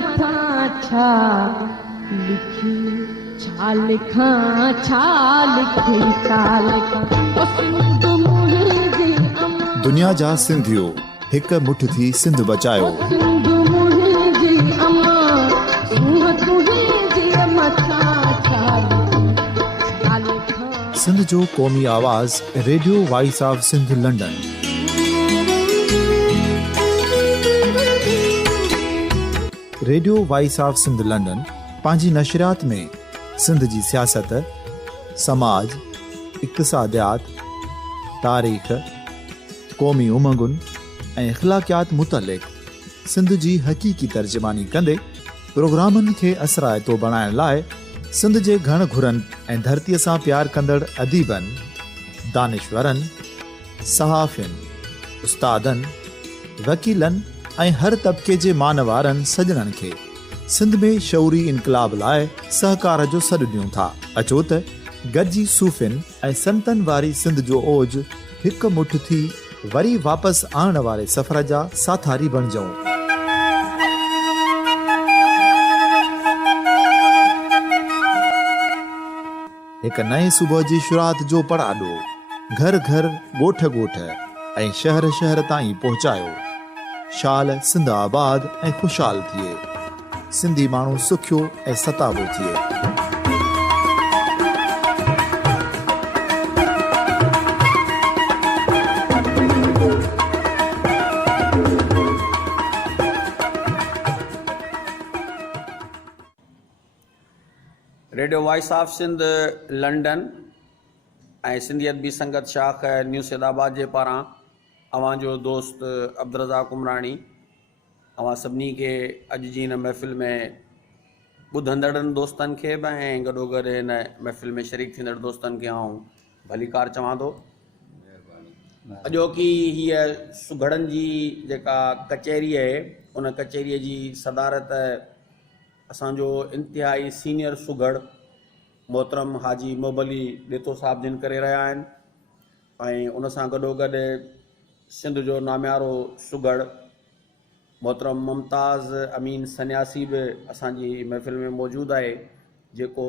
मथा छा लिखी छा लिखां छा लिखी छा लिखां ओ सिंध मुंहिंजी अम्मा दुनिया जा सिंधियो हिक मुठ थी सिंध बचायो सिंध मुंहिंजी अम्मा सूंह तुंहिंजी मथा छा लिखां सिंध जो क़ौमी आवाज़ radio voice of Sindh London. Radio voice of Sindh London पंहिंजी नशरियात में सिंध जी सियासत, समाज, इक़्तिसादियात, तारीख़, क़ौमी उमंगुनि ऐं इख़्लाक़ियात मुतलिक़ सिंध जी हक़ीक़ी तर्जुमानी कंदे प्रोग्रामनि खे असराइतो बणाइण लाइ सिंध जे घण घुरनि ऐं धरतीअ सां प्यार कंदड़ अदीबनि, दानिशवरनि, सहाफ़ियुनि, उस्तादनि, वकीलनि ऐं हर तबिके जे मानवारनि सजणनि खे सिंध में शऊरी इनक़लाब लाइ सहकार जो सॾु ॾियूं था। अचो त गॾिजी सूफ़ियुनि ऐं संतनि वारी सिंध जो ओज हिकु मुठ थी वरी वापसि आणण वारे सफ़र जा साथारी बणिजऊं। हिकु नए सुबुह जी शुरूआत जो पड़ाॾो घर घर, ॻोठ ॻोठ ऐं शहर शहर ताईं पहुचायो। शाल सिंध आबाद ऐं ख़ुशहाल थिए, सिंधी माण्हू सुखियो ऐं सताबो थिए। Radio voice of Sindh London ऐं सिंधियत बि संगत शाख न्यू सैदाबाद जे पारां अवां जो दोस्त अब्दुर्रज़ाक उमराणी अवां सभिनी खे अॼु जी हिन महफ़िल में ॿुधंदड़नि दोस्तनि खे बि ऐं गॾोगॾु हिन महफ़िल में शरीक थींदड़ दोस्तनि खे आऊं भलीकार चवां थो। अॼोकी हीअ सुघड़नि जी जेका कचहरी आहे उन कचहरीअ जी सदारत असांजो इंतिहाई सीनियर सुघड़ मोहतरम हाजी मोहबली ॾेतो साहिब जिन करे रहिया आहिनि ऐं उन सां गॾोगॾु सिंध जो नामियारो सुघड़ मोहतरम मुमताज़ अमीन सन्यासी बि असांजी महफ़िल में मौजूदु आहे, जेको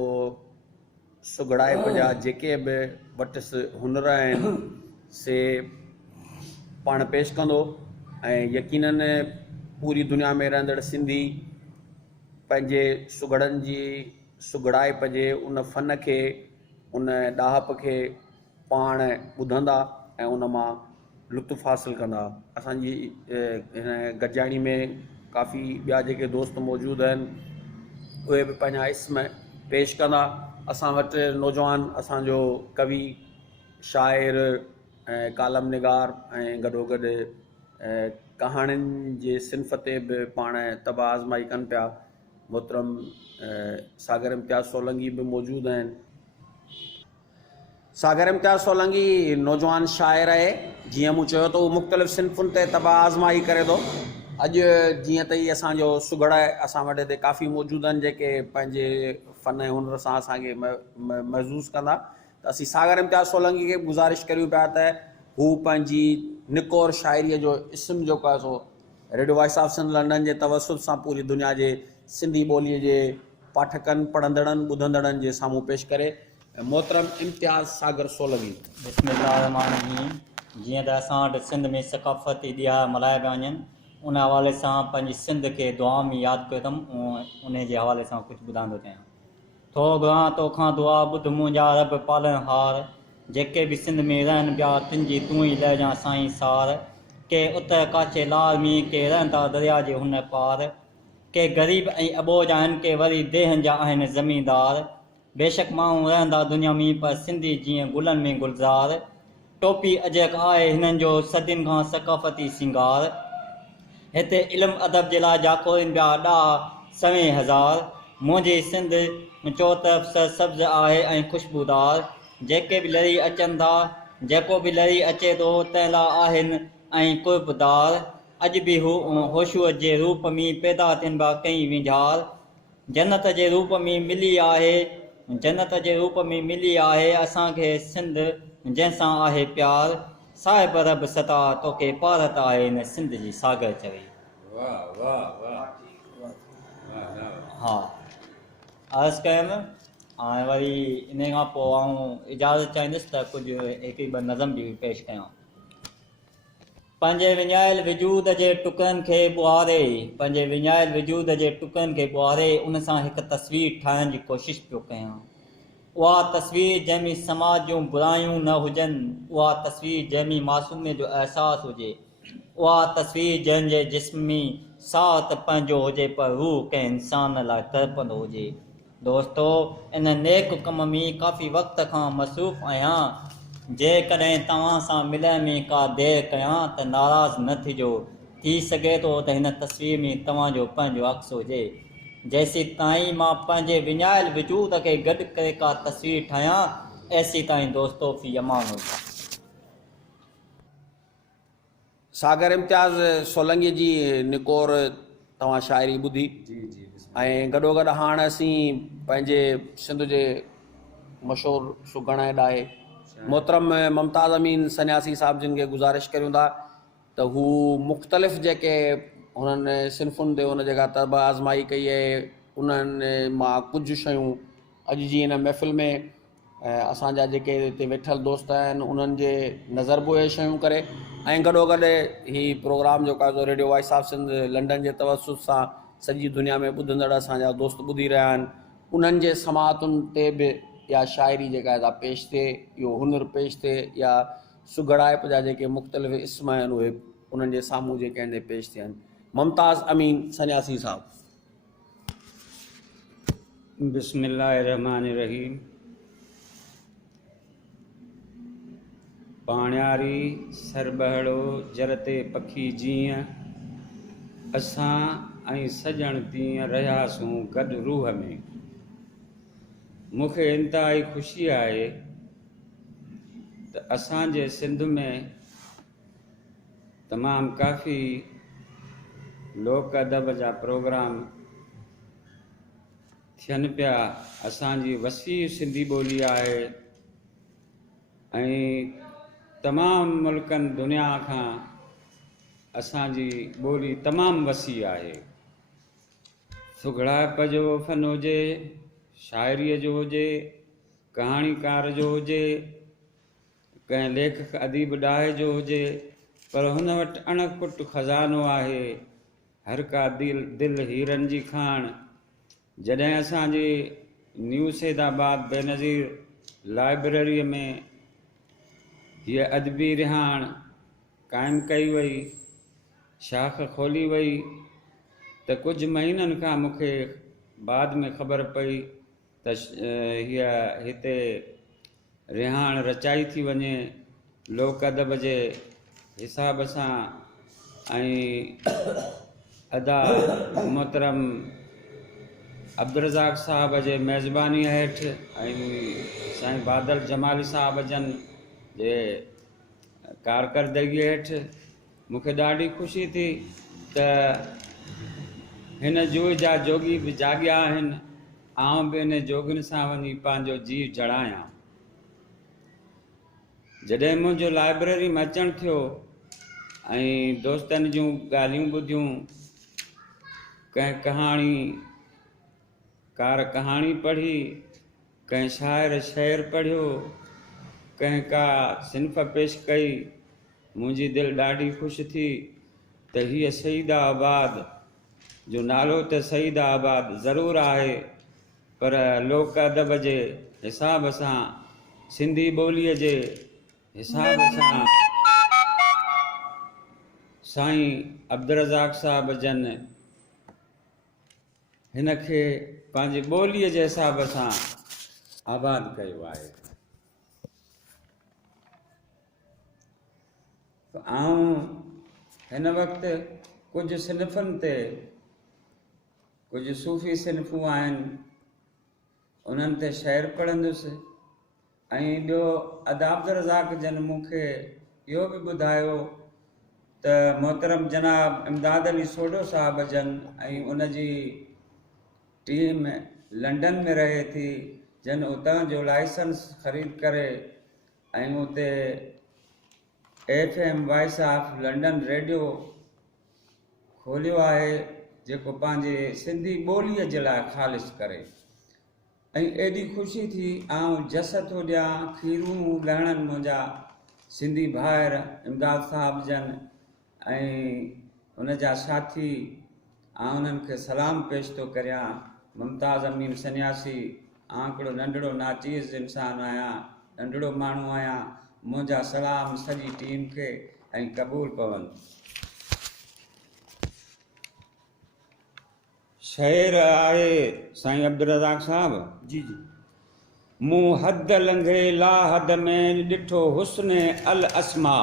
सुघड़ाइप जा जेके बि वटि हुनर आहिनि से पाण पेश कंदो ऐं यकीनन पूरी दुनिया में रहंदड़ सिंधी पंहिंजे सुघड़नि जी सुघड़ाइप जे उन फ़न खे, उन ॾाहप खे पाण ॿुधंदा ऐं उन मां लुत्फ़ हासिल कंदा। असांजी हिन गॾिजाणी में काफ़ी ॿिया जेके दोस्त मौजूदु आहिनि उहे बि पंहिंजा इस्म पेश कंदा। असां वटि नौजवान असांजो कवि, शाइर ऐं कालम निगार ऐं गॾोगॾु कहाणियुनि जे सिन्फ़ ते बि पाण तबा आज़माई कनि पिया। मोहतरम सागर इम्तियाज़ सोलंकी बि मौजूदु आहिनि। सागर इम्तियाज़ सोलंकी नौजवान शाइर आहे, जीअं मूं चयो त उहो मुख़्तलिफ़ सिन्फ़ुनि ते तबा आज़माई करे थो। अॼु जीअं त ई असांजो सुघड़ आहे, असां वटि हिते काफ़ी मौजूदु आहिनि जेके पंहिंजे फ़न ऐं हुनर सां असांखे महज़ूज़ कंदा। त असीं सागर इम्तियाज़ सोलंकी खे गुज़ारिश करियूं पिया त हू पंहिंजी निकोर शाइरीअ जो इस्म जेको आहे सो radio voice of Sindh London जे तवसुल सां पूरी दुनिया जे सिंधी ॿोलीअ जे पाठकनि, पढ़ंदड़नि, ॿुधंदड़नि जे साम्हूं पेश करे। मोहतरम इम्तियाज़ सागर सोलंकी। बिस्मिल्लाहिर्रहमानिर्रहीम। जीअं त असां वटि सिंध में सक़ाफ़ती ॾियार मल्हाया पिया वञनि, उन हवाले सां पंहिंजी सिंध खे दुआ में यादि कयो अथमि। उन जे हवाले सां कुझु ॿुधाईंदो चाहियां। थो घुरां तोखां दुआ ॿुध मुंहिंजा रब पालनहार, जेके बि सिंध में रहनि पिया तुंहिंजी तूं ई लहजां साईं सार। के उतर काचे लाल में के रहंदा दरिया जे हुन पार, के ग़रीब ऐं अबोज आहिनि के वरी देहनि जा आहिनि ज़मींदार। बेशक माण्हू रहंदा दुनिया में पर सिंधी जीअं गुलनि में गुलज़ार। टोपी अजक आहे हिननि जो सदियुनि खां सक़ाफ़ती सिंगार। हिते इल्मु अदब जे लाइ जाकोरिन पिया ॾाह सवें हज़ार। मुंहिंजी सिंध चौतरफ़ सरसब्ज़ आहे ऐं ख़ुशबूदार। जेके बि लड़ी अचनि था, जेको बि लड़ी अचे थो तंहिं लाइ आहिनि ऐं कुर्बदार। अॼु बि हू होशूअ जे रूप में पैदा थियनि पिया कई विंझार। जन्नत जे रूप में मिली आहे, जन्नत जे रूप में मिली आहे असांखे सिंध जंहिंसां आहे प्यार। साहिब रब सता तोखे पारत आहे न सिंध जी सागर चवे। वाह वाह वाह। हा अर्ज़ु कयुमि। हाणे वरी इन खां पोइ आउं इजाज़त चाहींदुसि त कुझु हिकु ॿ नज़म बि पेश कयां। पंहिंजे विञायल वजूद जे टुकड़नि खे ॿुहारे, पंहिंजे विञायल वजूद जे टुकड़नि खे ॿुहारे उन सां हिकु तस्वीर ठाहिण जी कोशिशि पियो कयां। उहा तस्वीर जंहिंमें समाज जूं बुरायूं न हुजनि, उहा तस्वीर जंहिंमें मासूमियत जो अहसासु हुजे, उहा तस्वीर जंहिंजे जिस्म में साह त पंहिंजो हुजे पर रूह कंहिं इंसान लाइ तड़पंदो हुजे। दोस्तो, इन नेक कम में काफ़ी वक़्त खां मसरूफ़ आहियां। जेकॾहिं तव्हां सां मिलण में का देरि कयां त नाराज़ न थिजो। थी सघे थो त हिन तस्वीर में तव्हांजो पंहिंजो अक्स हुजे। जैसी ताईं मां पंहिंजे विञायल वजूद खे गॾु करे का तस्वीर ठाहियां, ऐसी ताईं दोस्तो फी अमान हुजे। सागर इम्तियाज़ सोलंगी जी निकोर तव्हां शाइरी ॿुधी ऐं गॾोगॾु हाणे असीं पंहिंजे सिंध जे मशहूरु सुगण ॾाहे मोहतरम मुमताज़ अमीन सन्यासी साहिब जिन खे गुज़ारिश करियूं था त हू मुख़्तलिफ़ जेके हुननि सिन्फ़ुनि ते हुन जेका तर्ब आज़माई कई आहे उन्हनि मां कुझु शयूं अॼु जी हिन महफ़िल में असांजा जेके हिते वेठल दोस्त आहिनि उन्हनि जे नज़रबोए शयूं करे ऐं गॾोगॾु ही प्रोग्राम जेको आहे radio voice of Sindh London जे तवसुत सां सॼी दुनिया में ॿुधंदड़ असांजा दोस्त ॿुधी रहिया आहिनि, उन्हनि जे समातुनि ते बि या शाइरी जेका आहे पेश थिए, इहो हुनुरु पेश थिए या सुगड़ाइप जा जेके मुख़्तलिफ़ इस्म आहिनि उहे उन्हनि जे साम्हूं जेके आहिनि पेश थियनि। मुमताज़ अमीन सन्यासी साहब। बिस्मिल्लाहिर्रहमानिर्रहीम। पाण्यारी सरबहड़ो जरते पखी जीअं, असां ऐं सजण तीअं रहियासूं गॾु रूह में। मूंखे इंतिहाई ख़ुशी आहे त असांजे सिंध में तमामु काफ़ी लोक अदब जा प्रोग्राम थियनि पिया। असांजी वसी सिंधी ॿोली आहे ऐं तमामु मुल्कनि दुनिया खां असांजी ॿोली तमामु वसी आहे। सुगड़ाइप जो फ़न हुजे, शाइरीअ जो हुजे, कहाणीकार जो हुजे, कंहिं लेखक अदीब ॾाहे जो हुजे, पर हुन वटि अणकुट खज़ानो आहे। हर का दिलि हीरनि जी खाण। जॾहिं असांजे न्यू सैदाबाद बेनज़ीर लाइब्रेरीअ में हीअ अदबी रिहाण क़ाइमु कई वई, शाख खोली वई, त कुझु महीननि खां मूंखे बाद में ख़बर पई त हीअ हिते रिहाण रचाई थी वञे लोक अदब जे हिसाब सां। ऐं अदा मोहतरम अब्दुर्रज़ाक साहब जे मेज़बानी हेठि ऐं साईं बादल जमाली साहब जन जे कारकरदगी हेठि मूंखे ॾाढी ख़ुशी थी त हिन जूअ जा जोगी बि जाॻिया आहिनि। आउं बि हिन जोगियुनि सां वञी पंहिंजो जीउ जड़ायां। जॾहिं मुंहिंजो लाइब्रेरी में अचणु थियो ऐं दोस्तनि जूं ॻाल्हियूं ॿुधियूं, कंहिं कहाणी पढ़ी, कंहिं शाइर शेर पढ़ियो, कंहिं का सिन्फ़ पेश कई, मुंहिंजी दिलि ॾाढी ख़ुशि थी त हीअ सईदाबाद जो नालो त सईदाबाद ज़रूरु आहे, पर लोक अदब जे हिसाब सां, सिंधी ॿोलीअ जे हिसाब सां साईं अब्दुर्रज़ाक साहब जन हिन खे पंहिंजी ॿोलीअ जे हिसाब सां आबाद कयो आहे। आऊं हिन वक़्तु कुझु सिन्फ़नि ते, कुझु सूफ़ी सिन्फ़ूं आहिनि उन्हनि ते शेर पढ़ंदुसि। ऐं ॿियो अदा अब्दुर्रज़ाक जन मूंखे इहो बि ॿुधायो त मोहतरम जनाब इमदाद अली सोढो साहब जन ऐं उनजी टीम लंडन में रहे थी, जन उतां जो लाइसेंस ख़रीद करे ऐं उते FM voice of London radio खोलियो आहे जेको पंहिंजे सिंधी ॿोलीअ जे लाइ ख़ालिश करे। ऐं एॾी ख़ुशी थी आउं जस थो ॾियां खीरूं ॻहणनि मुंहिंजा सिंधी भाइर इमदाद साहिब जन ऐं उन जा साथी, आउं उन्हनि खे सलाम पेश थो करियां। मुमताज़ अमीन सन्यासी, आउं हिकिड़ो नंढिड़ो नाचीज़ इंसानु आहियां, नंढिड़ो माण्हू आहियां। मुंहिंजा सलाम सॼी टीम खे ऐं क़बूल पवनि। शेर आहे साईं अब्दुल रज़ाक साहब। जी जी। मूं हद लंघे ला हद में ॾिठो हुस्न अल अस्मा।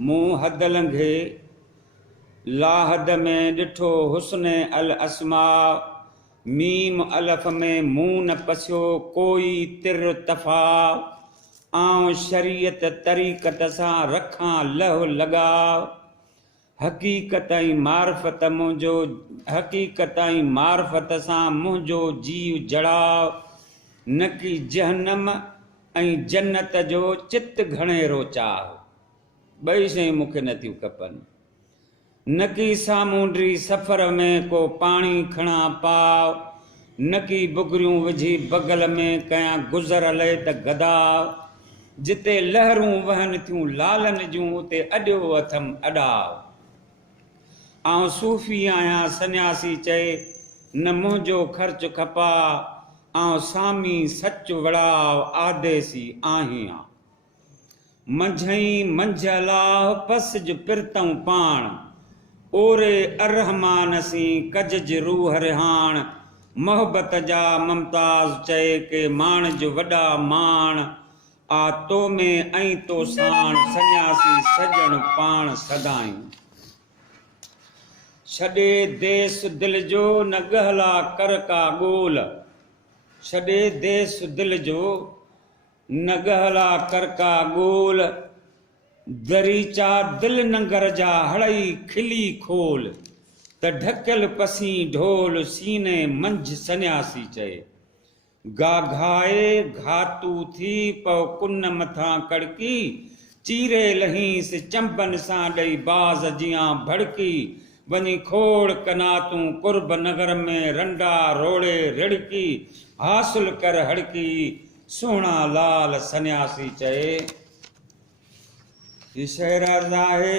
मूं हद लंघे ला हद में ॾिठो हुस्न अल अस्मा। मीम अलफ में मूं न पसियो कोई तिर तफ़ा। आउं शरीयत तरीक़त सां रखां लहो लॻाव। हक़ीक़त ऐं मार्फत मुंहिंजो, हक़ीक़त ऐं मार्फत सां मुंहिंजो जीव जड़ाव। न की जहनम ऐं जन्नत जो चित घणेरो चाह। ॿई शयूं मूंखे नथियूं खपनि। न की सामूंडी सफ़र में को पाणी खणा पाव। न की बुगरियूं विझी बगल में कयां गुज़र हले त गदाव। जिते लहरूं वहनि थियूं लालनि जूं उते अॾियो अथमि अॾाव। आउं सूफ़ी आहियां सन्यासी चए न मुंहिंजो ख़र्च खपा। आउं सामी सच वड़ाव आदेसी आहियां। मंझई मंझ अलाह पसज पिरतऊं पाण। ओरे अरहमान सी कजज रूह रिहाण। मोहबत जा मुमताज़ चए के माण जो वॾा माण। आ तो में ऐं तो साण सन्यासी सजण पाण सदाई। छॾे देस दिल जो न गहला कर का ॻोल। छॾे देस दिल जो न गहला कर का ॻोल। दरीचा दिल नंगर जा हड़ई खिली खोल। त ढकियल पसी ढोल सीने मंझ सन्यासी चए। गाघाए घातू थी पौ कुन मथां कड़की। चीरे लहींस चंपन सां ॾेई बाज़ जियां भड़की। वञी खोड़ कना तूं कुर्ब नगर में रंडा रोड़े रिड़की। हासिल कर हड़की सोना लाल सन्यासी चए। ये शेर अर्ज़ आहे।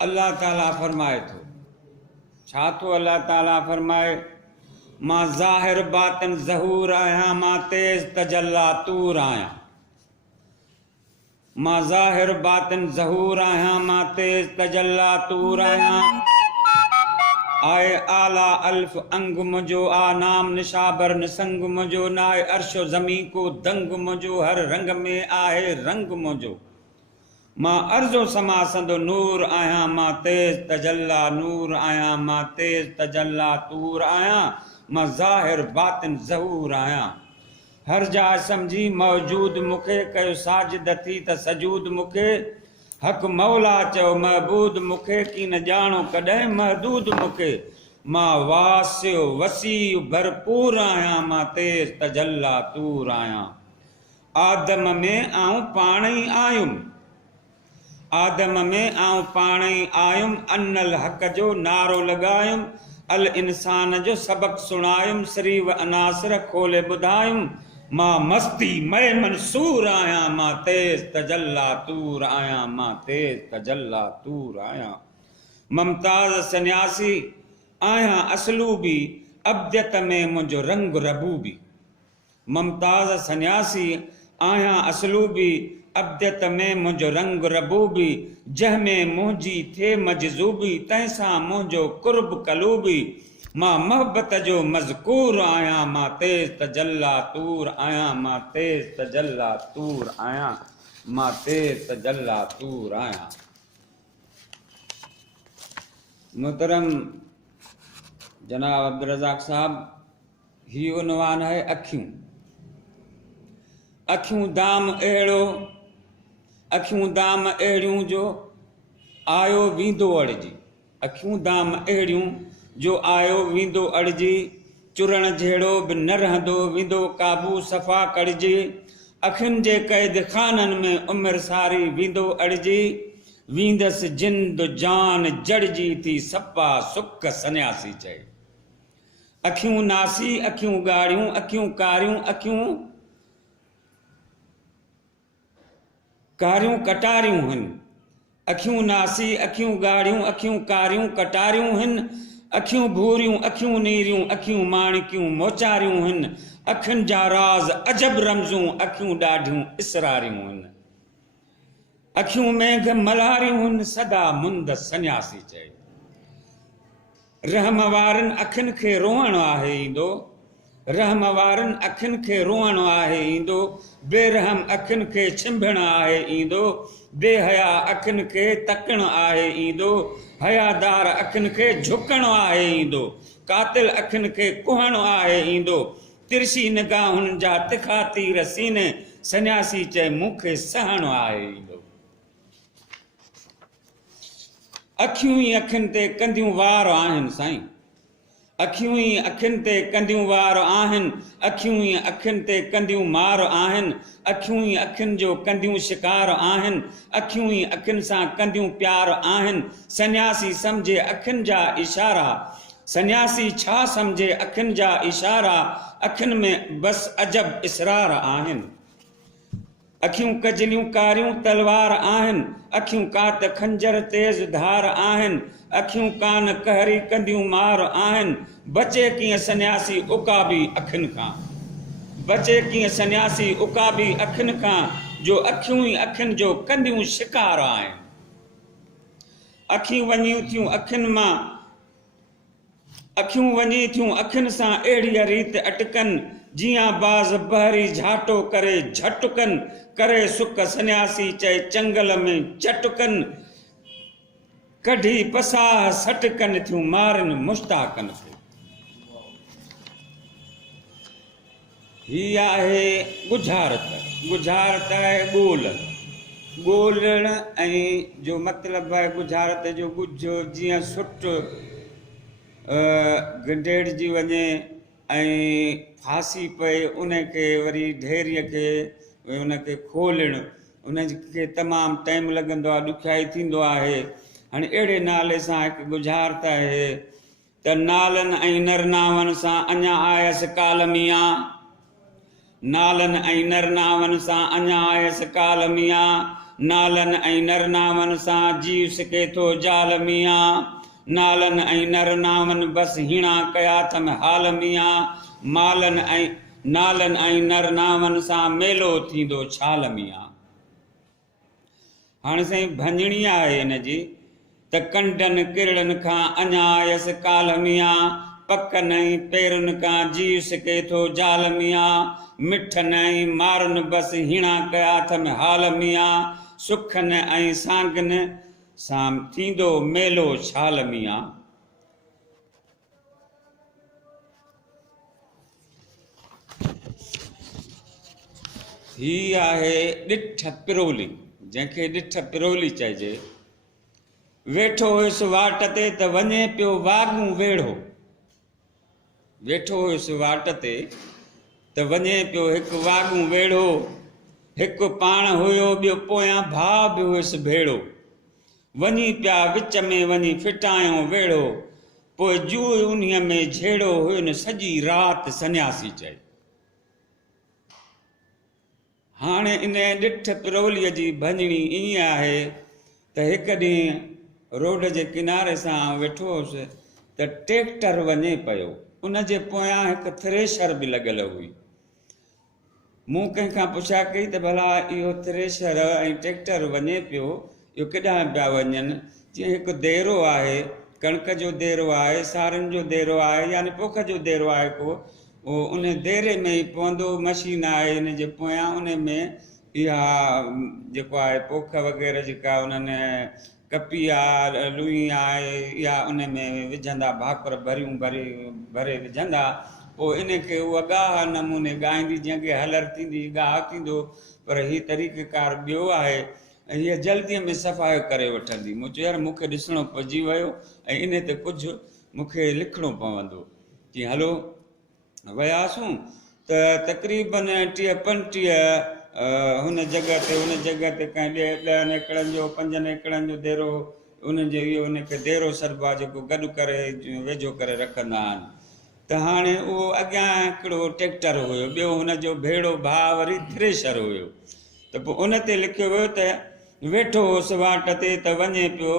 अल्लाह ताला फरमाए थो, छा थो अल्लाह ताला फरमाए? मां ज़ाहिर बातिन ज़हूर आहियां, मां तेज़ तजल्ला तूर आहियां। मां ज़ाहिर बातिन ज़हूर आहियां, मां तेज़ तजल्ला तूर आहियां। आए आला अल्फ अंग मुंहिंजो, आ नाम निशाबर निसंग मुंहिंजो। नाए अर्शो ज़मी को दंग मुंहिंजो, हर रंग में आहे रंग मुंहिंजो। मां अर्ज़ो समासंदो नूर आहियां, मां तेज़ तजल्ला नूर आहियां। मां तेज़ तजल्ला तूर आहियां। मां ज़ाहिर बातिन ज़हूर आहियां। हर जाइ सम्झी मौजूद मूंखे कयो साजिद थी त सजूद मूंखे। हक़ मौला चयो महबूद मूंखे की न ॼाणो कॾहिं महदूद मूंखे। मां वासियो वसी भरपूर आहियां, मां तेज़ तजल्ला तूर आहियां। आदम में आऊं पाण ई आयुमि, आदम में आऊं पाण ई आयुमि। अनल हक़ जो नारो लॻायुमि, अल इंसान जो सबक़ सुणायुमि। शरीव अनासर खोले ॿुधायुमि। मां मस्ती मय मंसूर आहियां, मां तेज़ तजल्ला तूर आहियां। मां तेज़ तजल्ला तूर आहियां। मुमताज़ सन्यासी आहियां असलूबी, अब्दियत में मुंहिंजो रंग रबूबी। मुमताज़ सन्यासी आहियां असलूबी, अब्दियत में मुंहिंजो रंग रबूबी। जंहिंमें मुंहिंजी थिए मजज़ूबी, तंहिंसां मुंहिंजो कुर्ब कलूबी। मां मोहबत जो मज़कूर आहियां, मां तेज़ तजल्ला तूर आहियां। मां तेज़ तजल्ला तूर आहियां। मां तेज़ तजल्ला तूर आहियां। मोहतरम जनाब अब्दुल रज़ाक साहब, ही उन्वान है अखियूं। अखियूं दाम अहिड़ो, अखियूं दाम अहिड़ियूं जो आयो वींदो अड़िजी। अखियूं दाम अहिड़ियूं जो आयो वींदो अड़िजी। चुरण जहिड़ो बि न रहंदो वींदो काबू सफ़ा कड़िजी। अखियुनि जे क़ैद खाननि में उमिरि सारी वींदो अड़िजी। वींदसि जिंद जान जड़जी थी सपा सुख सन्यासी चए। अखियूं नासी अखियूं ॻाढ़ियूं अखियूं कारियूं अखियूं कारियूं कटारियूं हिन। अखियूं नासी अखियूं ॻाढ़ियूं अखियूं कारियूं कटारियूं हिन। अखियूं भूरियूं अखियूं नीरियूं अखियूं माणिकियूं मोचारियूं हिन। अखियुनि जा राज़ अजब रमज़ूं अखियूं ॾाढियूं इसरारियूं हिन। अखियूं मेघ मल्हारियूं हिन सदा मुंद सन्यासी चए। रहम वारनि अखियुनि खे रोअण आहे ईंदो। रहम वारनि अखियुनि खे रोअण आहे ईंदो। बेरहम अखियुनि खे छिंभण आहे ईंदो। बेहया अखियुनि खे तकण आहे ईंदो। हयादार अखियुनि खे झुकण आहे ईंदो। कातिल अखियुनि खे कुहण आहे ईंदो। तिरछी निगाहुनि जा तिखा तीर सीने सन्यासी चए मूंखे सहण आहे ईंदो। अखियूं ई अखियुनि ते कंदियूं वार आहिनि साईं। अखियूं ई अखियुनि ते कंदियूं वार आहिनि। अखियूं ई अखियुनि ते कंदियूं मार आहिनि। अखियूं ई अखियुनि जो कंदियूं शिकार आहिनि। अखियूं ई अखियुनि सां कंदियूं प्यार आहिनि। सन्यासी सम्झे अखियुनि जा इशारा। सन्यासी छा सम्झे अखियुनि जा इशारा। अखियुनि में बसि अजब इसरार आहिनि। अखियूं कजलियूं कारियूं तलवार आहिनि। अखियूं कात खंजर तेज़ धार आहिनि। अखियूं कान कहरी कंदियूं मार आहिनि। बचे कीअं सन्यासी उकाबी अखियुनि खां। बचे कीअं सन्यासी उकाबी अखियुनि खां जो अखियूं ई अखियुनि जो कंदियूं शिकार आहिनि। अखियूं वञी थियूं अखियुनि मां अखियूं वञी थियूं अखियुनि सां अहिड़ीअ रीति अटकनि जियां बाज़ बहरी झाटो करे झटकनि करे सुख सन्यासी चए चंगल में चटकनि कढी पसाह सटकनि थियूं मारनि मुश्ताकनि खे। हीअ आहे गुझारत। गुझारत आहे ॻोल्हण ऐं जो मतिलबु आहे गुझारत जो गुझो जीअं सुट गिंडेड़जी वञे ऐं फासी पए उनखे वरी ढेरीअ खे उनखे खोलणु उनखे तमामु टाइम लॻंदो आहे ॾुखियाई थींदो आहे। हाणे अहिड़े नाले सां हिकु गुझारत आहे त नालनि ऐं नरनावनि सां अञा आयसि कालमिया। नालनि ऐं नरनावनि सां अञा आयसि कालमिया। नालनि ऐं नरनावनि सां जीव सिके थो जालमिया। नालनि ऐं नरनावनि बसि हीणा कया अथमि हालमिया। नालनि ऐं नरनावनि सां मेलो थींदो छालमिया। हाणे साईं भंजणी आहे हिन जी त कंडनि किरड़नि खां अञा आयसि कालमिया। पकनि ऐं पेरनि खां जीव सिके थो जालमिया। मिठनि ऐं मारनि बसि हीणा कया अथमि हालमिया। सुखनि ऐं सांगनि सां थींदो मेलो छालमिया। ही आहे ॾिठ पिरोली जंहिंखे ॾिठ पिरोली चइजे। वेठो हुयुसि वाट ते त वञे पियो वाॻूं वेढ़ो। वेठो हुयुसि वाट ते त वञे पियो हिकु वाॻूं वेढ़ो। हिकु पाण हुयो ॿियो पोयां भाउ बि हुयुसि भेड़ो। वञी पिया विच में वञी फिटायो वेढ़ो। पोइ जूह उन्हीअ में झेड़ो हुयुनि सॼी राति सन्यासी चए। हाणे इन ॾिठ पिरोलीअ जी भंजणी ईअं आहे त हिकु ॾींहुं रोड जे किनारे सां वेठो हुउसि त ट्रैक्टर वञे पियो। उन जे पोयां हिकु थ्रेशर बि लॻल हुई। मूं कंहिंखां पुछा कई त भला इहो थ्रेशर ऐं ट्रैक्टर वञे पियो इहो केॾांहुं पिया वञनि। जीअं हिकु देरो आहे कणिक जो देरो आहे सारनि जो देरो आहे यानी पोख जो देरो आहे को उहो उन देरे में ई पवंदो। मशीन आहे इन जे पोयां उन में इहा जेको आहे पोख वग़ैरह जेका उन्हनि कपी आहे लुई आहे इहा उन में विझंदा भाकुर भरियूं भरे विझंदा। पोइ इनखे उहा गाह नमूने ॻाईंदी जंहिंखे हलर थींदी गाह थींदो। पर हीअ तरीक़ेकार ॿियो आहे ऐं हीअ जल्दीअ में सफ़ाई करे वठंदी। मूं चयो यार मूंखे ॾिसणो पइजी वियो ऐं इन ते कुझु मूंखे लिखिणो पवंदो। जी हलो वियासीं त तक़रीबन 30-35 हुन जॻह ते कंहिं 10 एकड़नि जो 5 एकड़नि जो देरो उन्हनि जो इहो उनखे देरो सरबो आहे जेको गॾु करे वेझो करे रखंदा आहिनि। त हाणे उहो अॻियां हिकिड़ो ट्रैक्टर हुयो, ॿियो हुनजो भेड़ो भाउ वरी थ्रेशर हुयो। त पोइ उन ते लिखियो वियो त वेठो हुअसि वाट ते त वञे पियो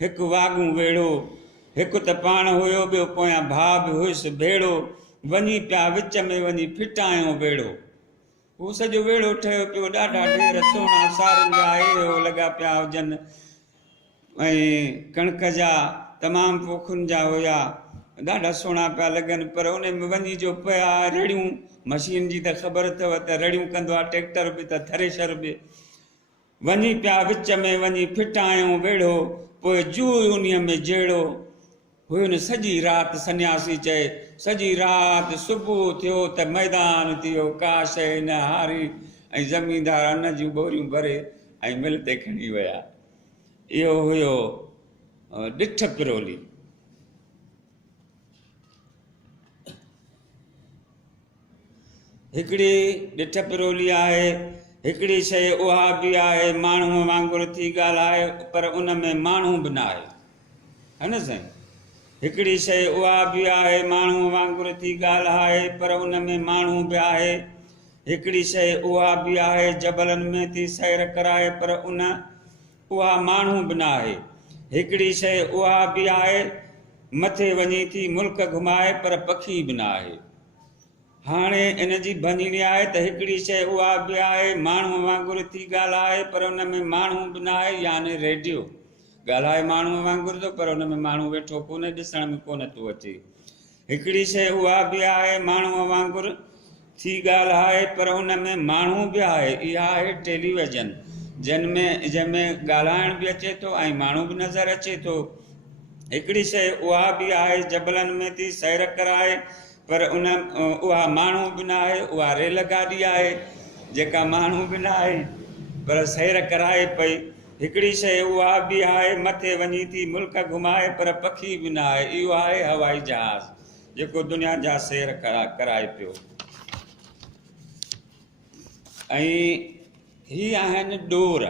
हिकु वाॻूं वेड़ो, हिकु त पाण हुयो ॿियो पोयां भाउ बि हुयुसि भेड़ो, वञी पिया विच में वञी फिटायो वेड़ो। हू सॼो वेड़ो ठहियो पियो, ॾाढा ढेर सुहिणा सारनि जा अहिड़ो लॻा पिया हुजनि ऐं कणिक जा तमामु पोखुनि जा हुया, ॾाढा सुहिणा पिया लॻनि। पर उन में वञी जो पिया रड़ियूं, मशीन जी त ख़बर अथव त रड़ियूं कंदो आहे ट्रैक्टर बि त थ्रेशर बि, वञी पिया विच में वञी फिटायो वेड़ो, पोइ जू उन में जहिड़ो हुयो न। सॼी राति सन्यासी चए, सॼी राति सुबुह थियो त मैदान थियो, का शइ न हारी ऐं ज़मीनदार अन्न जूं बोरियूं भरे ऐं मिल ते खणी विया। इहो हुयो ॾिठ पिरोली। हिकिड़ी ॾिठ पिरोली आहे, हिकिड़ी शइ उहा बि आहे माण्हूअ वांगुरु थी ॻाल्हाए पर उन में माण्हू बि न आहे, है न साईं। हिकिड़ी शइ उहा बि आहे माण्हूअ वांगुरु थी ॻाल्हाए पर उन में माण्हू बि आहे। हिकिड़ी शइ उहा बि आहे जबलनि में थी सैर कराए पर उहा माण्हू बि न आहे। हिकिड़ी शइ उहा बि आहे मथे वञी थी मुल्क घुमाए पर पखी बि न आहे। हाणे इन जी भञणी आहे त हिकिड़ी शइ उहा बि आहे माण्हूअ वांगुरु थी ॻाल्हाए पर उन में माण्हू बि न आहे, यानी रेडियो ॻाल्हाए माण्हूअ वांगुरु थो पर उन में माण्हू वेठो कोन्हे, ॾिसण में कोन थो अचे। हिकिड़ी शइ उहा बि आहे माण्हूअ वांगुरु थी ॻाल्हाए पर उन में माण्हू बि आहे, इहा आहे टेलीविज़न, जंहिंमें ॻाल्हाइण बि अचे थो ऐं माण्हू बि नज़र अचे थो। हिकिड़ी शइ उहा बि आहे जबलनि में थी सैर कराए पर उहा माण्हू बि न आहे, उहा रेल गाॾी आहे जेका माण्हू बि न आहे पर सैर कराए पई। हिकिड़ी शइ उहा बि आहे मथे वञी थी मुल्क घुमाए पर पखी बि न आहे, इहो आहे हवाई जहाज़ जेको दुनिया जा सैर कराए पियो। ऐं ही आहिनि डोर,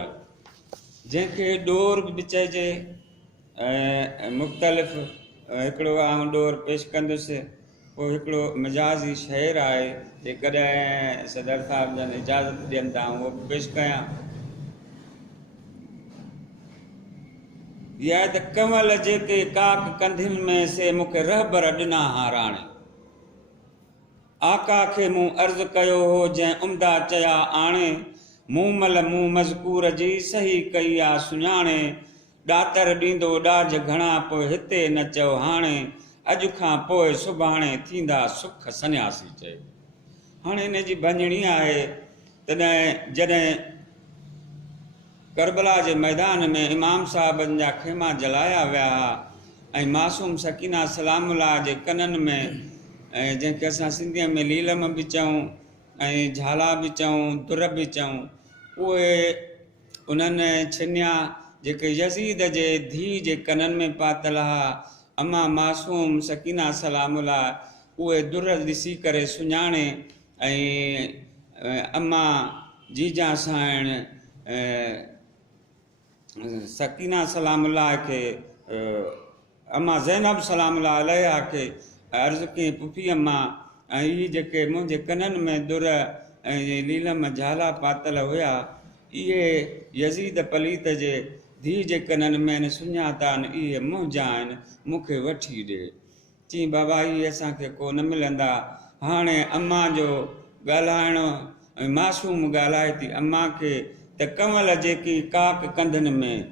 जंहिंखे डोर बि चइजे। मुख़्तलिफ़ हिकिड़ो आउं डोर पेश कंदुसि। पोइ हिकिड़ो मिजाज़ी शेर आहे, जेकॾहिं सदर साहिब जन इजाज़त ॾियनि था उहो पेश कयां। इहा त कंवल जेके काक कंधियुनि में से मूंखे रहबर ॾिना हाराणे, आका खे मूं अर्ज़ु कयो हो जंहिं उम्दा चया आणे, मूं मल मूं मज़कूर जी सही कई आहे सुञाणे, ॾातर ॾींदो ॾाज घणा पोइ हिते न चओ हाणे, अॼु खां पोइ सुभाणे थींदा सुख सन्यासी चए। हाणे इन जी भञणी आहे तॾहिं जॾहिं करबला जे मैदान में इमाम साहबनि जा खेमा जलाया विया ऐं मासूम सकीना सलामुल्लाह जे कननि में, ऐं जंहिंखे असां सिंधीअ में लीलम बि चऊं ऐं झाला बि चऊं दुर बि चऊं, उहे उन्हनि छिनिया जेके यज़ीद जे धीउ जे कननि में पातल हुआ। अम्मा मासूम सकीना सलामुल्लाह उहे दुर ॾिसी करे सुञाणे ऐं अम्मा जीजा साइण सकीना सलामुल्लाह खे अम्मा ज़ैनब सलामुल्लाह अलैहा खे अर्ज़ु कई, पुफी अम्मा ऐं इहे जेके मुंहिंजे कननि में दुर ऐं लीलम झाला पातल हुया, इहे यज़ीद पलीत जे धीउ जे कननि में आहिनि, सुञाता आहिनि, इहे मुंहिंजा आहिनि, मूंखे वठी ॾे। चई बाबा इहे असांखे को न मिलंदा। हाणे अम्मा जो ॻाल्हाइणो ऐं मासूम ॻाल्हाए थी अम्मा खे त कंवल जेकी काक कंधनि में,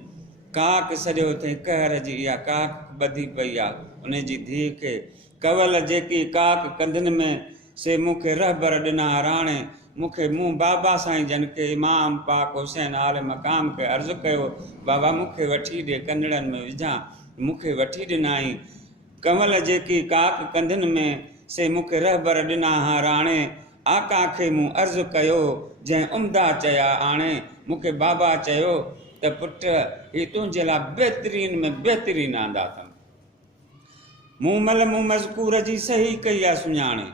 काक सॼो अथई कहर जी, इहा काक ॿधी पई आहे उन जी धीउ खे, कंवल जेकी काक कंधनि में से मूंखे रहबर ॾिना राणे, मूं बाबा साईं जन खे इमाम पाक हुसैन आल मक़ाम खे अर्ज़ु कयो, बाबा मूंखे वठी ॾे, कनड़नि में विझां, मूंखे वठी ॾिनाई। कंवल जेकी काक कंधनि में से मूंखे रहबर ॾिना हा राणे, आका खे मूं अर्ज़ु कयो जंहिं उम्दा चया आणे, मूंखे बाबा चयो त पुट ही तुंहिंजे लाइ बहितरीन में बहितरीन आंदा अथमि। मूं मल मूं मज़कूर जी सही कई आहे सुञाणे,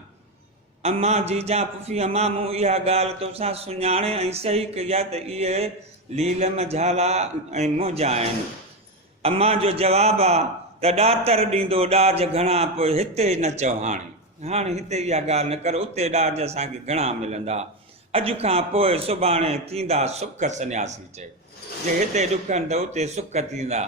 अम्मा जीजा पुफी अम्मा मूं इहा ॻाल्हि तोसां सुञाणे ऐं सही कई आहे त इहे लीलम झाला ऐं मुंहिंजा आहिनि। अम्मा जो जवाबु आहे त ॾातर ॾींदो ॾाज घणा, पोइ हिते न चओ हाणे हिते इहा ॻाल्हि न कर, उते ॾाज असांखे घणा मिलंदा। अॼु खां पोइ सुभाणे थींदा सुख सन्यासी चए, जे हिते ॾुखनि त उते सुख थींदा।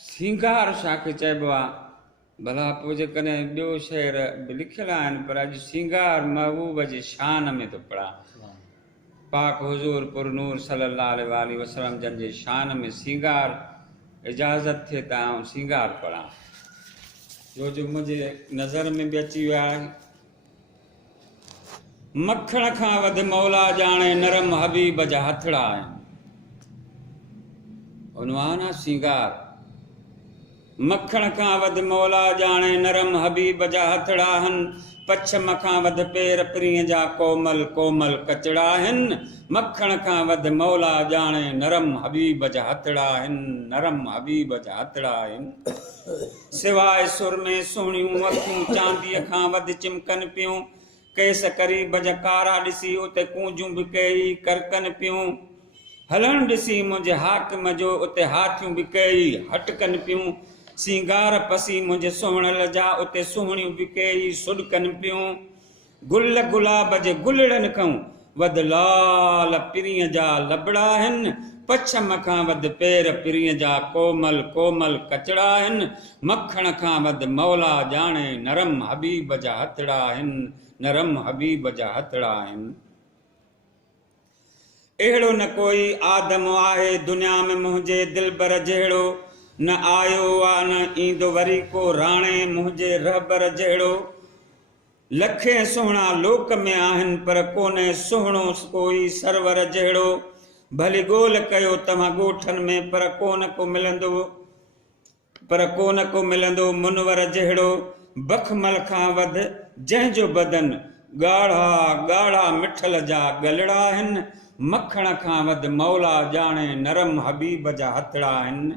सिंगार छाखे चइबो आहे? भला पोइ जेकॾहिं ॿियो शेर बि लिखियल आहिनि, पर अॼु सिंगार महबूब जी शान में थो पढ़ा। पाक हुज़ूर पुरनूर सल्लल्लाहु अलैहि वसल्लम जन जे शान में सिंगार इजाज़त थिए त आउं सिंगार पढ़ां, जो मुंहिंजे नज़र में बि अची वियो आहे। मखण खां वधि मौला ॼाणे नरम हबीब जा हथड़ा आहिनि। उनवान आहे सिंगार। मखण खां वधि मौला ॼाणे नरम हबीब जा हथड़ा आहिनि। पछम खां वधि पेर प्रीअ जा कोमल कोमल कचड़ा आहिनि। मखण खां वधि मौला ॼाणे नरम हबीब जा हथड़ा आहिनि, नरम हबीब जा हथड़ा आहिनि। सिवाय सुर में सुहिणियूं अखियूं चांदीअ खां वधि चिमकनि पियूं। केस करीब जा कारा ॾिसी उते कूंजूं बि कई करकनि पियूं। हलण ॾिसी मुंहिंजे हाकिम जो उते हाथियूं बि कई हटकनि पियूं। सिंगार पसी मुंहिंजे सुहिणल जा उते सुहिणियूं बि कई सुॾकनि पियूं। गुल गुलाब जे गुलड़नि खां वधि लाल पिरीअ जा लबड़ा आहिनि। पछम खां वधि पेर पिरीअ जा कोमल कोमल कचड़ा आहिनि। मखण खां वधि मौला ॼाणे नरम हबीब जा हथड़ा आहिनि, नरम हबीब जा हथड़ा आहिनि। अहिड़ो न कोई आदम आहे दुनिया में मुंहिंजे दिलबर जहिड़ो, न आयो आहे न ईंदो वरी को राणे मुंहिंजे रहबर जहिड़ो। लखे सुहिणा लोक में आहिनि पर कोन्हे सुहिणो कोई सरवर जहिड़ो। भली ॻोल्ह कयो तव्हां ॻोठनि में पर कोन को मिलंदो मुनवर जहिड़ो। बखमल खां वधि जंहिंजो बदन ॻाढ़ा ॻाढ़ा मिठल जा गलड़ा आहिनि। मखण खां वधि मौला ॼाणे नरम हबीब जा हथड़ा आहिनि।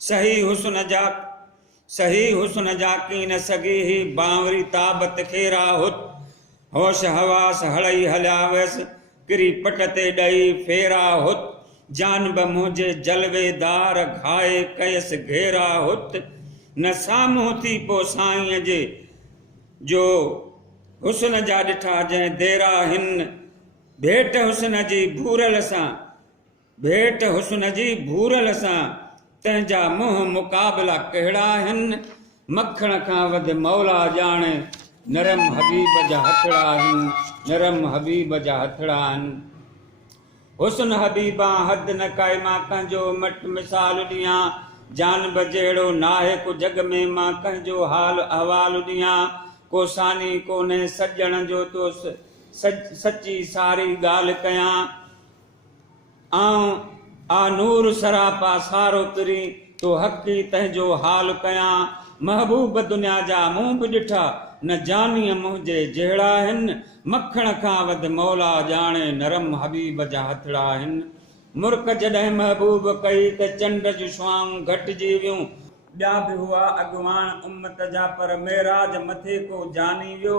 सही हुस्न जा की न सघी ही बावरी ताबत खेरा हुत। होश हवास हड़ई हलिया वियसि किरी पट ते ॾई फेरा हुत। जानब मुंहिंजे जलवेदार घाए कयसि घेरा हुत। न साम्हूं थी पो साईंअ जे जो हुस्न जा ॾिठा जंहिं देरा हिन। भेट हुस्न जी भूरल सां तंहिंजा मुंहुं मुक़ाबिला कहिड़ा आहिनि। मखण खां वधि मौला ॼाणे नरम हबीब जा हथड़ा आहिनि, नरम हबीब जा हथड़ा आहिनि। हुस्न हबीबा हद न काई मां कंहिंजो मट मिसाल ॾियां। जानब जहिड़ो नाहे को जग में मां कंहिंजो हाल अहवाल ॾियां। को सानी कोन्हे सॼण जो तो सची सारी ॻाल्हि कयां। आ नूर सरापा सारो पिरी तो हक़ी तंहिंजो हाल कयां। महबूब दुनिया जा मूं बि ॾिठा न जानीअ मुंहिंजे जहिड़ा आहिनि। मखण खां वधि मौला ॼाणे नरम हबीब जा हथड़ा आहिनि। मुर्क जॾहिं महबूब कई त चंड जूं छाऊं घटिजी वियूं। ॿिया बि हुआ अॻवान उम्मत जा पर मेराज मथे को जानी वियो।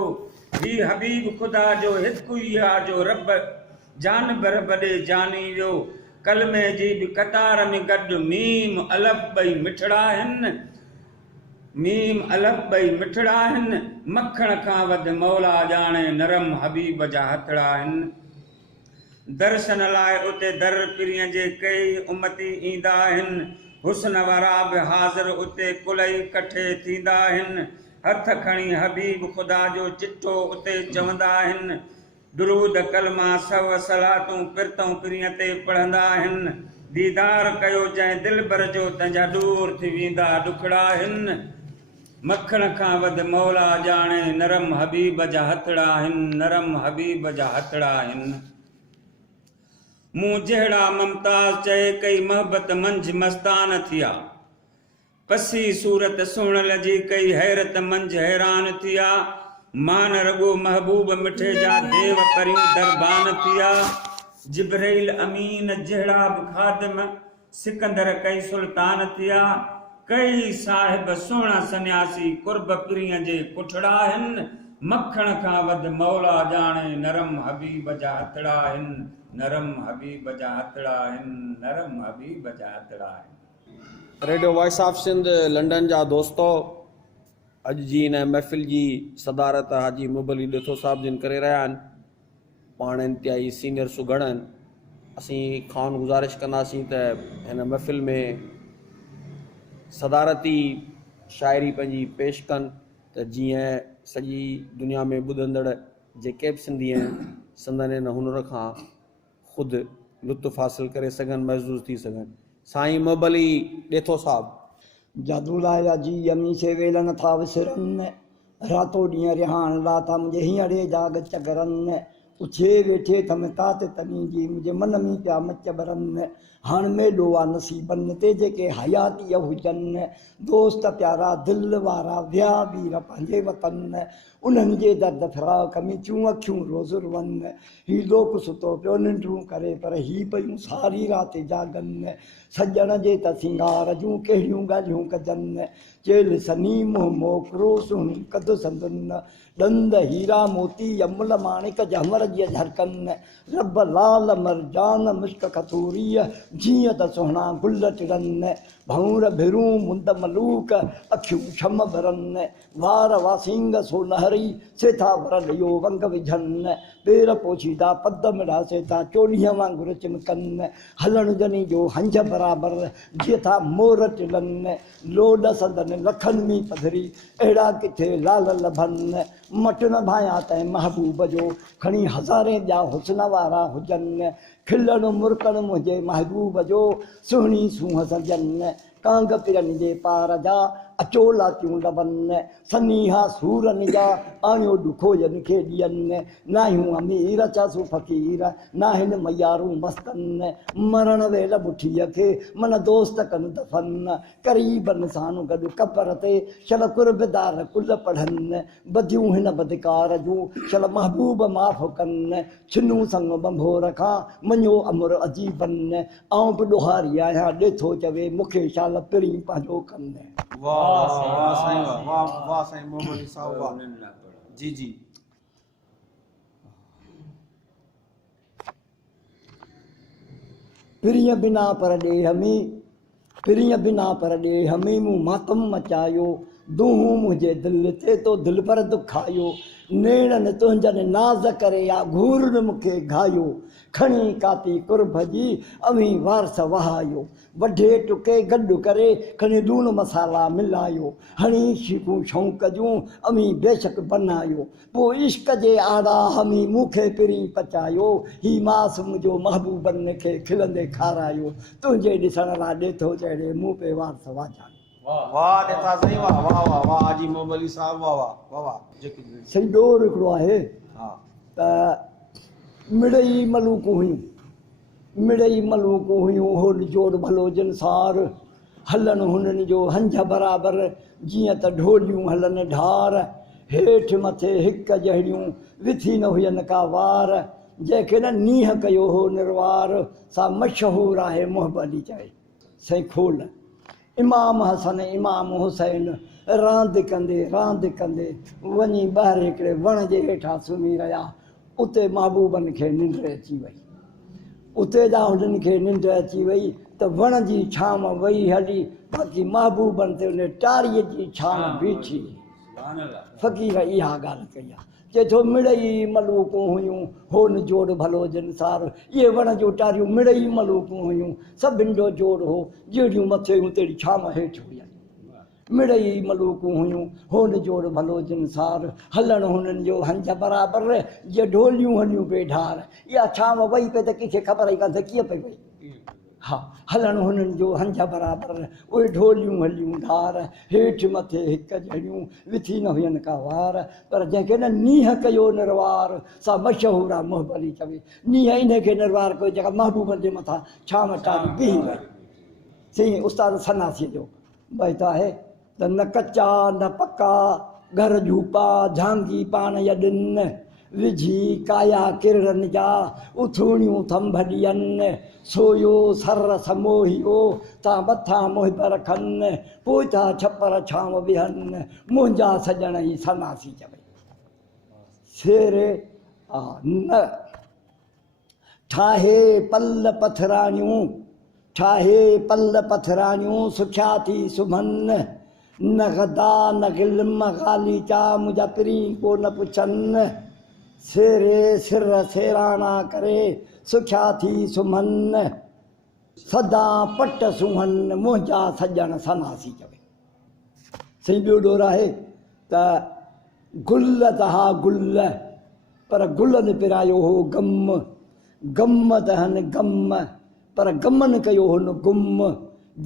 ही हबीब ख़ुदा जो हिकु ई आहे जो रब जानब रब ॾे जानी वियो। कलमे जी बि कतार में गॾु मीम अलफ ॿई मिठड़ा आहिनि, मीम अलफ ॿई मिठड़ा आहिनि। मखण खां वधि मौला ॼाणे नरम हबीब जा हथड़ा आहिनि। दर्शन लाइ उते दर पिरीअ जे कई उमती ईंदा आहिनि। हुस्न वारा बि हाज़िर उते कुलई कठे थींदा आहिनि। हथ खणी हबीब ख़ुदा जो चिठो उते चवंदा आहिनि। दुरूद कलमा सव सलातूं पिरतऊं पिरीअ ते पढ़ंदा आहिनि। दीदार कयो जंहिं दिलबर जो तंहिंजा दूर थी वेंदा ॾुखड़ा आहिनि। मखण खां वध मौला ॼाणे नरम हबीब जा हथड़ा आहिनि नरम हबीब जा हथड़ा आहिनि मूं जहिड़ा ममताज़ चए कई मोहबत मंझि मस्तान थिया पसी सूरत सुहिण लजी कई हैरत मंझि हैरान थिया मान रगो महबूब मिठे जा देव परियूं दरबान थिया जिब्राइल अमीन जहिड़ा बि खादिम सिकंदर कई सुल्तान थिया कई साहिब सुहिणा सन्यासी कुर्ब पीरीअ जे कुठड़ा आहिनि मखण खां वध मौला ॼाणे नरम हबीब जा हथड़ा आहिनि नरम हबीब जा हथड़ा आहिनि नरम हबीब जा हथड़ा आहिनि। Radio voice of Sindh London जा दोस्तो अॼु जी हिन महफ़िल जी सदारत हाजी मुबली ॾिठो साहिब जिन करे रहिया आहिनि पाण इंतिहाई सीनियर सुघड़ आहिनि असीं खान गुज़ारिश कंदासीं त हिन महफ़िल में सदारती शाइरी पंहिंजी पेश कनि त जीअं सॼी दुनिया में ॿुधंदड़ जेके बि सिंधी आहिनि संदनि हिन हुनर खां ख़ुदि लुत्फ़ हासिल करे सघनि महज़ूज़ थी सघनि। साईं मुबली ॾेथो साहिब जादूलाया जी यमी से वेल नथा विसरनि रातो ॾींहुं रिहान लाथा मुंहिंजे हींअरे जाग चगरनि उछे वेठे थम तात तनी जी मुंहिंजे मन में पिया मच भरनि हाणे मेलो आहे नसीबनि ते जेके हयातीअ हुजनि दोस्त प्यारा दिलि वारा विया वीर पंहिंजे वतन उन्हनि जे दर्द फिराक में चूं अखियूं रोज़ रुअनि ही लोक सुतो पियो निंडूं करे पर ही पयूं सारी राति जागनि सॼण जे त सिंगार जूं कहिड़ियूं ॻाल्हियूं कजनि चेल सनी मुंहुं मोकिरो सुहिणी कद संदुनि ॾंद हीरा मोती अमुल माणिक जमर जी झरकनि रब लाल मरजान मुश्क खतूरीअ जीअं त सुहिणा गुल टिड़नि भौर भिरूं मुंद मलूक अखियूं छम भरनि वार वासिंग सोनहरी सेथा वर लियो वंग विझनि पेर पोछीदा पद मिड़ा सेथा चोॾीअ वांगुरु चिमकनि हलण जनी जो हंज बराबरि जीअं था मोर टिलनि लोड संदनि लखनि में पधरी अहिड़ा किथे लाल लभनि मट न भाया तंहिं महबूब जो खणी हज़ारे ॿिया हुस्न वारा हुजनि खिलण मुरकण मुंहिंजे महबूब जो सुहिणी सूंहं सजनि कांग पिरनि जे पार जा अचोला थियूं लभनि सनीहा सूरनि जा आणियो ॾुखो जन खे ॾियनि नाहियूं अमीर चासू फ़क़ीर नाहिनि मयारूं मस्तनि मरण वेल बुठीअ खे मन दोस्त कनि दफ़न क़रीबनि सां गॾु कबर ते शल कुर्बदार कुल पढ़नि बदियूं हिन बदकार जूं शल महबूब माफ़ कनि छिनूं संग बंभोर खां मञो अमुर अजीबनि आउं बि ॾोहारी आहियां ॾेथो चवे मूंखे शाल पिड़ी पंहिंजो कनि। वाह वाह साईं वाह वाह साईं मुबली साहब वाह जी जी पिरीअ बिना पर ॾे हमी मूं मातम मचायो दूहूं मुंहिंजे दिलि ते तो दिलि पर दुखायो नेणनि तुंहिंजनि नाज़ करे या घूरनि मूंखे घायो खणी काती कुर्ब जी अवी वारस वहायो वढे टुके गॾु करे खणी लूण मसाला मिलायो हणी शिकूं शौक़ जूं अवी बेशक बनायो पोइ इश्क जे आड़ा हमी मूंखे पिरी पचायो ही मास मुंहिंजो महबूबनि खे खिलंदे खारायो तुंहिंजे ॾिसण लाइ ॾेथो चढ़े मूं पे वारस वाजा वाह ॾेथा साईं वाह वाह वाह वाह हाजी मुबली साहब वाह वाह वाह वाह जेकी सही ॾोर हिकिड़ो आहे हा त मिड़ई मलूकूं हुयूं होल जोड़ भलो जनसार हलन हुननि जो हंज बराबरि जीअं त ढोलियूं हलन ढार हेठि मथे हिकु जहिड़ियूं विथी न हुयनि का वार जंहिंखे न नीह कयो हो निर्वार सा मशहूरु आहे मुहबली चए सही खोल इमाम हसन इमाम हुसैन रांदि कंदे वञी ॿाहिरि हिकिड़े वण जे हेठां सुम्ही रहिया उते महबूबनि खे निंड अची वई उते जा हुननि खे निंड अची वई त वण जी छांव वई हली बाक़ी महबूबनि ते उन टारीअ जी छांव बीठी फ़क़ीर इहा ॻाल्हि कई आहे चए थो मिड़ई मलूकूं हुयूं होन जोड़ भलो जनसार इहे वण जूं टारियूं मिड़ई मलूकूं हुयूं सभिनि जो जोड़ हो जहिड़ियूं मथे हुयूं तहिड़ी छांव हेठि हुयनि मिड़ई मलूकूं हुयूं होन जोड़ भलो जनसार हलण हुननि जो हंज बराबरि जीअं ढोलियूं हलियूं पिए ढार इहा छांव वई पई त कंहिंखे ख़बर ई कान कीअं पई वई हा हलण हुननि जो हंज बराबरि उहे ढोलियूं हलियूं धार हेठि मथे हिकु ॼणियूं विथी न हुयनि का वार पर जंहिंखे न नीह कयो निर्वार सा मशहूर आहे मोहबली चवे नीह इनखे निर्वार कयो जेका महबूब जे मथां छांव टारी बीह वई सही उस्ताद सन्यासी जो बैत आहे त न कचा न पका घर झूपा झांगी पाण यॾिन विझी काया किरनि जा उथूणियूं थंभ ॾियनि सोयो सर समोहियो ता मथां मुहिब रखनि पोइ था छपर छांव विहनि मुंहिंजा सॼण ई सन्यासी चवे शेरे न ठाहे पल पथराणियूं ठाहे पल पथराणियूं सुखिया थी सुम्हनि न गदा न गिल्म ॻालीचा मुंहिंजा पिरी को न पुछनि सेरे सिर सेराणा करे सुखिया थी सुम्हनि सदा पट सुम्हनि मुंहिंजा सॼण सन्यासी चवे सही ॿियो ॾोर आहे त गुल तहा गुल पर गुलनि पिरायो हो गम गम तहनि गम पर गमन कयो हुन गुम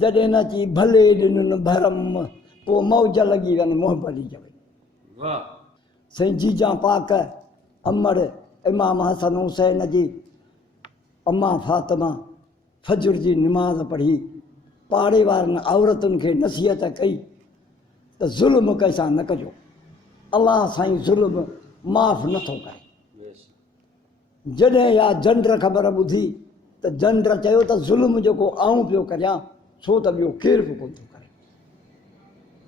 जॾहिं न अची भले ॾिनुनि भरम पोइ मौज लॻी वञनि मोहबली चवे साईं जीजा पाक अमर इमाम हसन हुसैन जी अम्मा फातिमा फजर जी निमाज़ पढ़ी पाड़े वारनि औरतुनि खे नसीहत कई त ज़ुल्म कंहिंसां न कजो अलाह साईं ज़ुल्म माफ़ नथो करे जॾहिं या जंड ख़बर ॿुधी त जंड चयो त ज़ुल्म जेको आऊं पियो करियां सो त ॿियो केरु बि कोन थो करे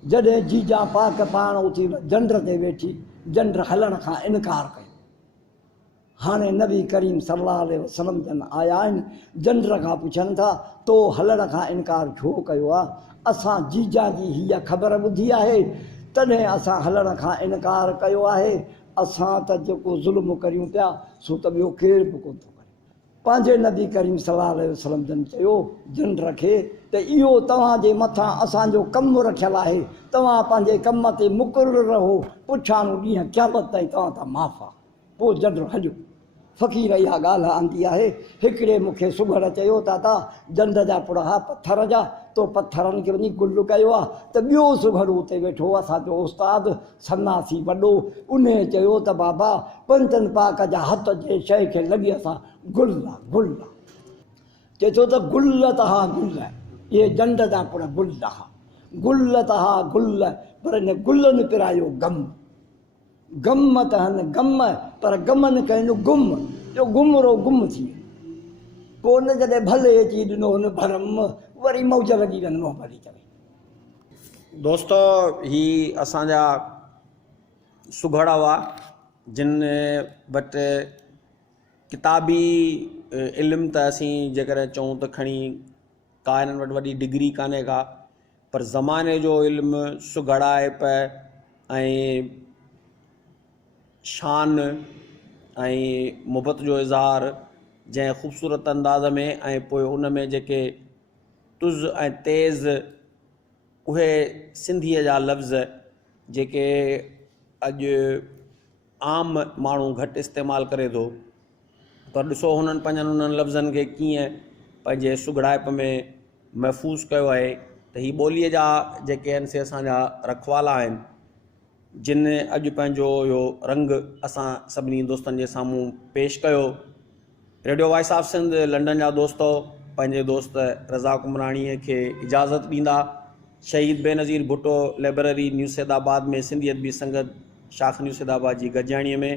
जॾहिं जीजा पाक पाण उथी जंड ते वेठी जंड हलण खां इनकार कयो हाणे नबी करीम सल्लल्लाहु अलैहि वसल्लम जन आया आहिनि जंड खां पुछनि था तो हलण खां इनकार छो कयो आहे असां जीजा जी हीअ ख़बर ॿुधी आहे तॾहिं असां हलण खां इनकार कयो आहे असां त जेको ज़ुल्म करियूं पिया सो त ॿियो केरु बि कोन थो करे पंहिंजे नबी करीम सल्लल्लाहु अलैहि वसल्लम जन चयो जंड रखे त इहो तव्हांजे मथां असांजो कमु रखियलु आहे तव्हां पंहिंजे कम ते मुक़ररु रहो पुछाणो ॾींहं क़यामत ताईं तव्हां त माफ़ आहे पोइ जंड हलियो फ़क़ीर इहा ॻाल्हि आंदी आहे हिकिड़े मूंखे सुघड़ चयो ताता जंड जा पुड़ा पथर जा तो पथरनि खे वञी गुल कयो आहे त ॿियो सुघड़ उते वेठो असांजो उस्ताद सन्यासी वॾो उन चयो त बाबा पंचनि पाक जा हथ जे शइ खे लॻी असां गुल आहे गुल आहे चए थो त गुल तहा गुल इहे जंड जा पुड़ गुल आहे गुल तहा गुल पर हिन गुलनि पिरायो गम गम तहनि गम पर गमन कनि गुम जो गुमरो गुम थी पोइ हुन जॾहिं भले अची ॾिनो हुन भरम वरी मौज लॻी वञनि मोहबली चवे दोस्तो ही असांजा सुघड़ हुआ जिन वटि किताबी इल्मु त असीं जेकॾहिं चऊं त खणी का हिननि वटि वॾी डिग्री कान्हे का पर ज़माने जो इल्मु सुघड़ाइप ऐं शान ऐं मुहबत जो इज़हार जंहिं ख़ूबसूरत अंदाज़ में ऐं पोइ उन में जेके तुज़ ऐं तेज़ उहे सिंधीअ जा लफ़्ज़ जेके अॼु आम माण्हू घटि इस्तेमालु करे थो पर ॾिसो हुननि पंहिंजनि उन्हनि लफ़्ज़नि खे कीअं पंहिंजे सुघड़ाइप में महफ़ूज़ कयो आहे त हीअ ॿोलीअ जा जेके आहिनि से असांजा रखवाला आहिनि जिन अॼु पंहिंजो इहो रंग असां सभिनी दोस्तनि जे साम्हूं पेश कयो radio voice of Sindh London जा दोस्तो पंहिंजे दोस्त रज़ा कुमराणीअ खे इजाज़त ॾींदा शहीद बेनज़ीर भुट्टो लाइब्रेरी न्यू सैदाबाद में सिंधी अदबी संगत शाख न्यू सैदाबाद जी गॾिजाणीअ में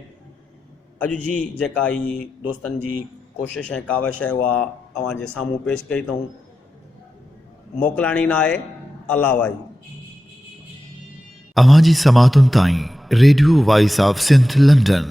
अॼु जी जेका ई दोस्तनि जी कोशिशि ऐं कावश आहे उहा अव्हांजे साम्हूं पेश कई अथऊं मोकिलाणी न आहे अलाह वाई अवां जी समातुनि ताईं रेडियो वॉइस ऑफ सिंध लंडन